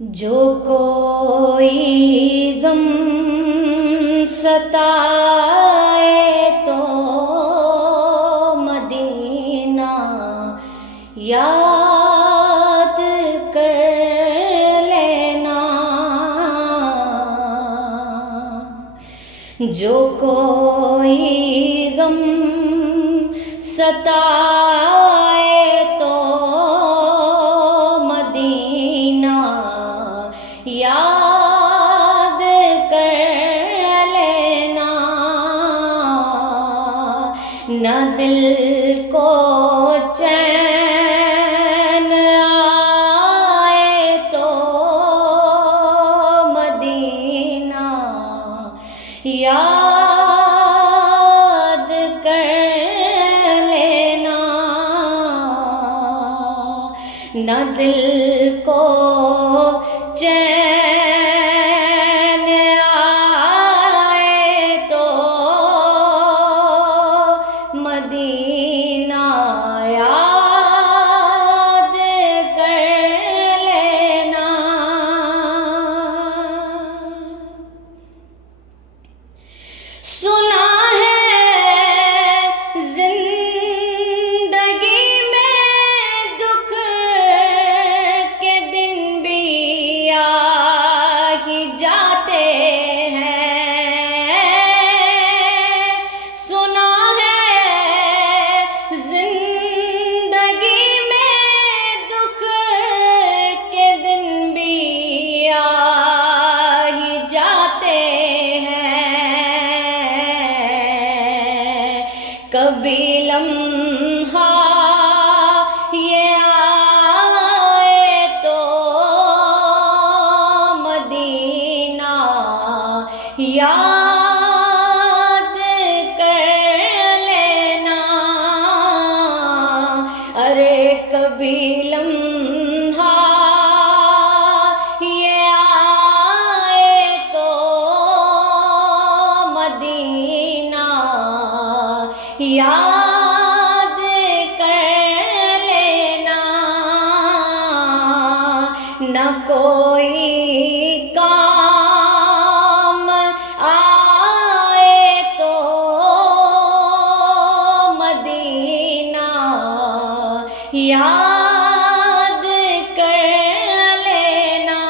جو کوئی غم ستائے تو مدینہ یاد کر لینا، جو کوئی غم ستائے تو مدینہ یاد کر لینا، نہ دل کو چین آئے تو مدینہ یاد کر لینا، نہ دل کو چین آئے تو مدینہ یاد کر لینا۔ سنا ہے زندگی میں دکھ کے دن بھی آ ہی جاتے ہیں، سنا ہے زندگی میں دکھ کے دن بھی آ ہی جاتے ہیں، کبھی لمحہ یہ آئے تو مدینہ یاد کر لینا، ارے کبھی لمحہ یہ آئے تو مدینہ یاد کر لینا، نہ کوئی کام آئے تو مدینہ یاد کر لینا۔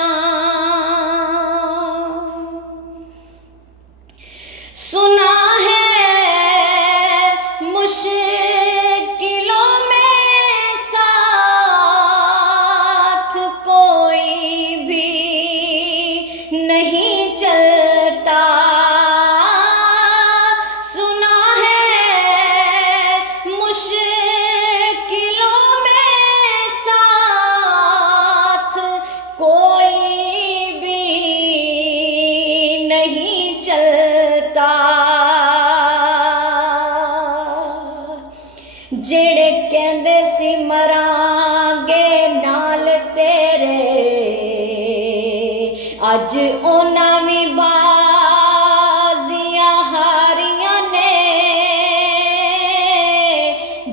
سنا ہے مشکلوں میں ساتھ کوئی بھی نہیں چلتا، سنا ہے مشکلوں میں ساتھ کوئی بھی نہیں چلتا، جڑے کہندے سی مراں گے نال تیرے، اج اونا وی بازیاں ہاریاں نے،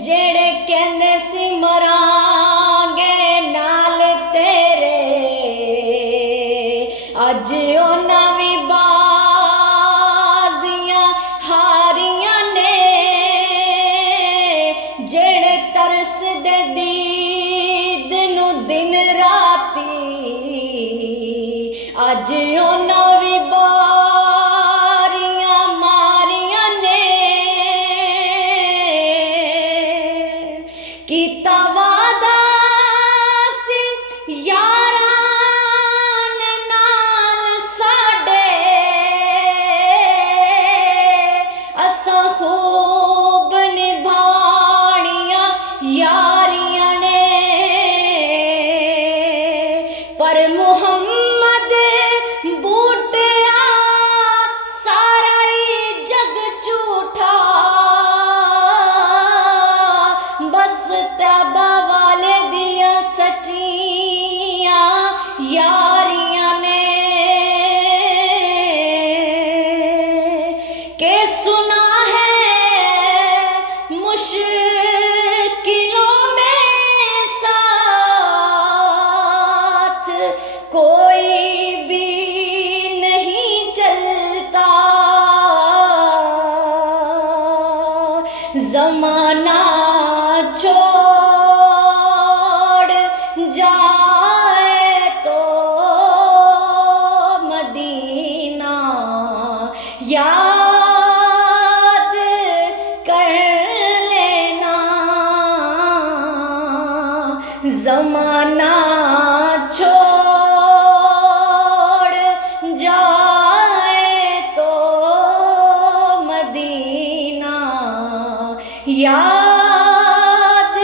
جڑے کہندے سی مراں گے نال تیرے، اج اونا وی بازیاں ہاریاں نے، جڑے ترس دے دید نو دن راتی، اج انہاں وی باریاں ماریاں نے، کیتا وعدہ سی یاراں نال ساڈے، اساں خوب نبھانیاں یاریاں نے، پر محمد بوٹیا سارا ہی جگ جھوٹا، بس تابا والے دیاں سچیاں یاریاں نے، کہ سنا ہے مشکلوں میں ساتھ کو کوئی بھی نہیں چلتا، زمانہ چھوڑ جائے تو مدینہ یاد کر لینا، زمانہ چھوڑ جائے تو مدینہ یاد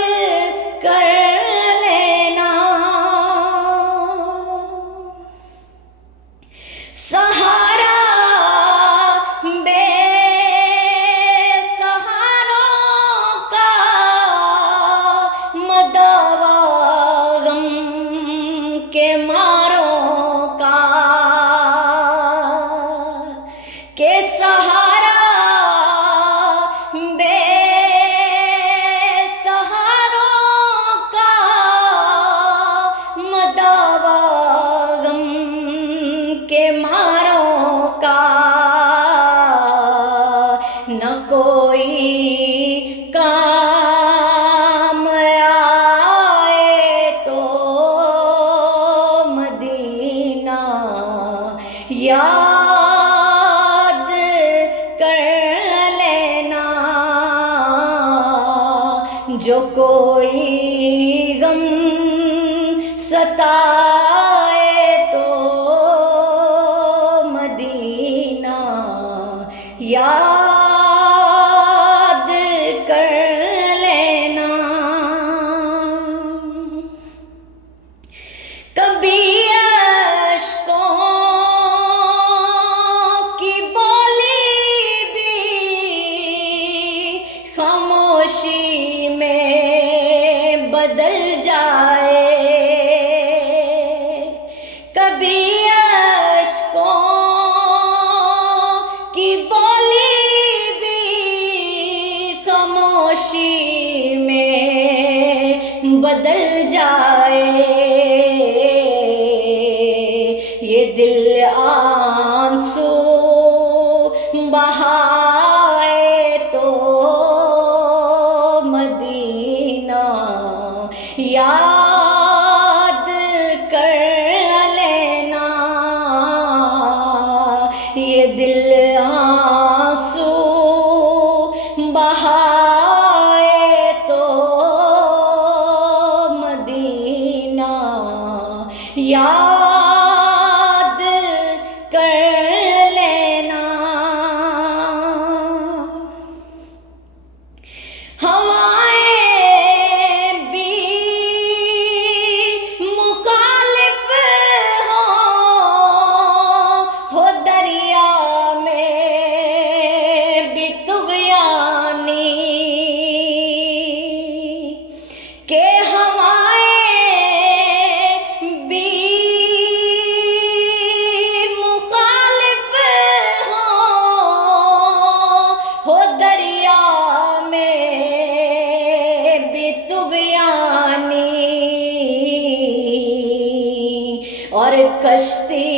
کر لینا، سہارا بے سہاروں کا مداوا غم کے ماروں کا، کہ سہارا بے سہاروں کا مداوا غم کے ماروں کا، نہ کوئی کام آئے تو مدینہ یاد کر لینا، جو کوئی غم ستائے تو مدینہ یاد کر لینا، کبھی اشکوں کی بولی بھی خاموشی میں بدل جائے، کبھی اشکوں کی بولی بھی خاموشی میں بدل جائے، یہ دل آنسو بہائے تو مدینہ یاد کر لینا، یہ دل آنسو بہائے تو مدینہ یاد کر لینا، ہوائیں بھی مخالف ہو دریا میں بھی طغیانی، کہ ہوائیں بھی مخالف ہو دریا میں بھی طغیانی، اور کشتی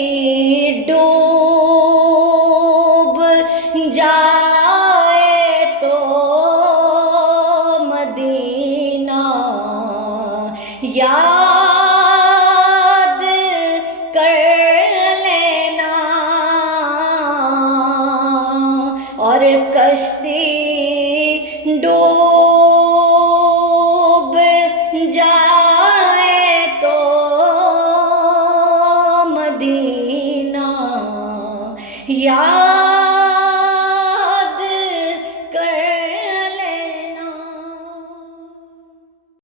ڈوب جائے تو مدینہ یاد کر لینا، اور کشتی ڈوب